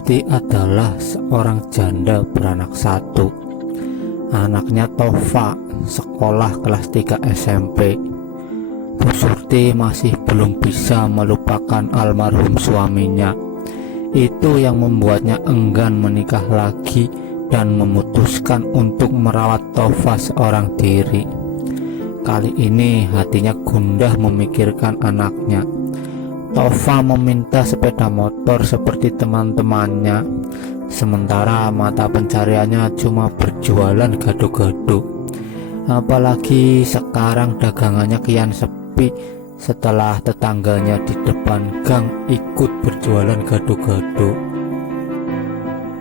Surti adalah seorang janda beranak satu. Anaknya Tova, sekolah kelas 3 SMP. Bu Surti masih belum bisa melupakan almarhum suaminya. Itu yang membuatnya enggan menikah lagi dan memutuskan untuk merawat Tova seorang diri. Kali ini hatinya gundah memikirkan anaknya. Tova meminta sepeda motor seperti teman-temannya, sementara mata pencariannya cuma berjualan gado-gado. Apalagi sekarang dagangannya kian sepi setelah tetangganya di depan gang ikut berjualan gado-gado.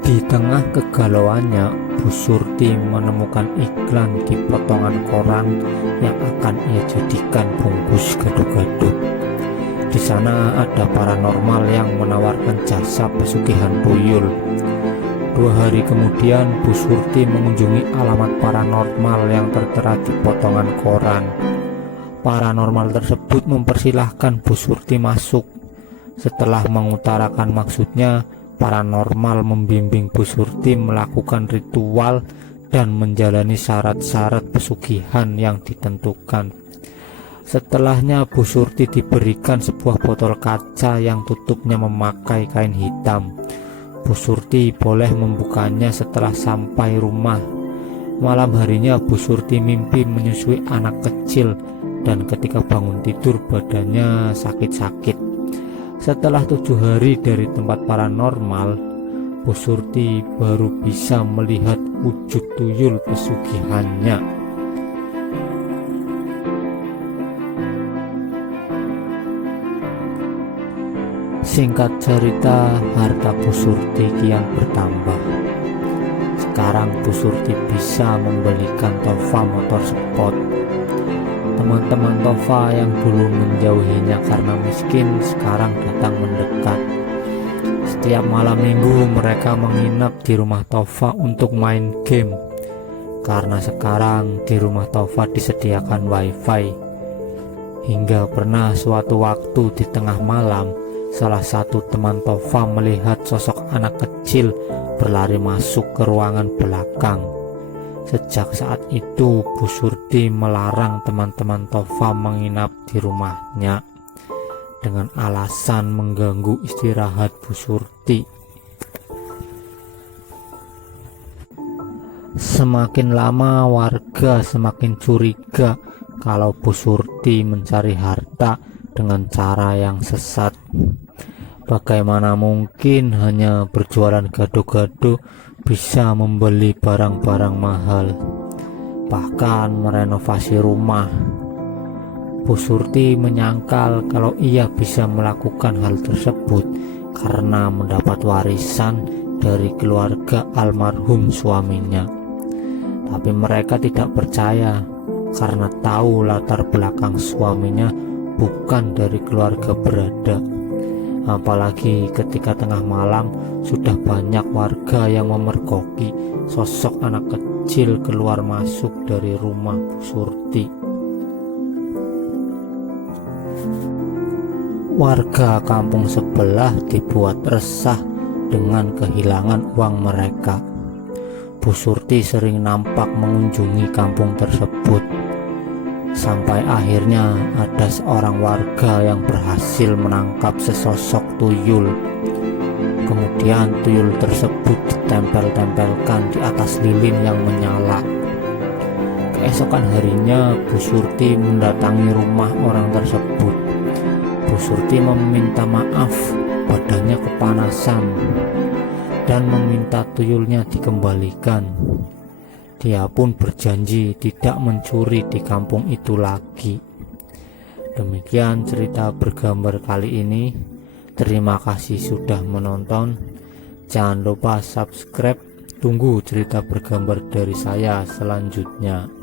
Di tengah kegalauannya, Bu Surti menemukan iklan di potongan koran yang akan ia jadikan bungkus gado-gado. Di sana ada paranormal yang menawarkan jasa pesugihan tuyul. 2 hari kemudian Bu Surti mengunjungi alamat paranormal yang tertera di potongan koran. Paranormal tersebut mempersilahkan Bu Surti masuk. Setelah mengutarakan maksudnya, paranormal membimbing Bu Surti melakukan ritual dan menjalani syarat-syarat pesugihan yang ditentukan. Setelahnya Bu Surti diberikan sebuah botol kaca yang tutupnya memakai kain hitam. Bu Surti boleh membukanya setelah sampai rumah. Malam harinya Bu Surti mimpi menyusui anak kecil dan ketika bangun tidur badannya sakit-sakit. Setelah 7 hari dari tempat paranormal, Bu Surti baru bisa melihat wujud tuyul pesugihannya. Singkat cerita, harta Bu Surti kian bertambah. Sekarang Bu Surti bisa membelikan Tova motor sport. Teman-teman Tova yang dulu menjauhinya karena miskin sekarang datang mendekat. Setiap malam minggu mereka menginap di rumah Tova untuk main game. Karena sekarang di rumah Tova disediakan wifi. Hingga pernah suatu waktu di tengah malam, salah satu teman Tova melihat sosok anak kecil berlari masuk ke ruangan belakang. Sejak saat itu Bu Surti melarang teman-teman Tova menginap di rumahnya dengan alasan mengganggu istirahat Bu Surti. Semakin lama warga semakin curiga kalau Bu Surti mencari harta dengan cara yang sesat. Bagaimana mungkin hanya berjualan gado-gado bisa membeli barang-barang mahal, bahkan merenovasi rumah? Bu Surti menyangkal kalau ia bisa melakukan hal tersebut karena mendapat warisan dari keluarga almarhum suaminya. Tapi mereka tidak percaya karena tahu latar belakang suaminya bukan dari keluarga berada. Apalagi ketika tengah malam sudah banyak warga yang memergoki sosok anak kecil keluar masuk dari rumah Bu Surti. Warga kampung sebelah dibuat resah dengan kehilangan uang mereka. Bu Surti sering nampak mengunjungi kampung tersebut. Sampai akhirnya ada seorang warga yang berhasil menangkap sesosok tuyul. Kemudian tuyul tersebut ditempel-tempelkan di atas lilin yang menyala. Keesokan harinya Bu Surti mendatangi rumah orang tersebut. Bu Surti meminta maaf, badannya kepanasan, dan meminta tuyulnya dikembalikan. Dia pun berjanji tidak mencuri di kampung itu lagi. Demikian cerita bergambar kali ini. Terima kasih sudah menonton. Jangan lupa subscribe. Tunggu cerita bergambar dari saya selanjutnya.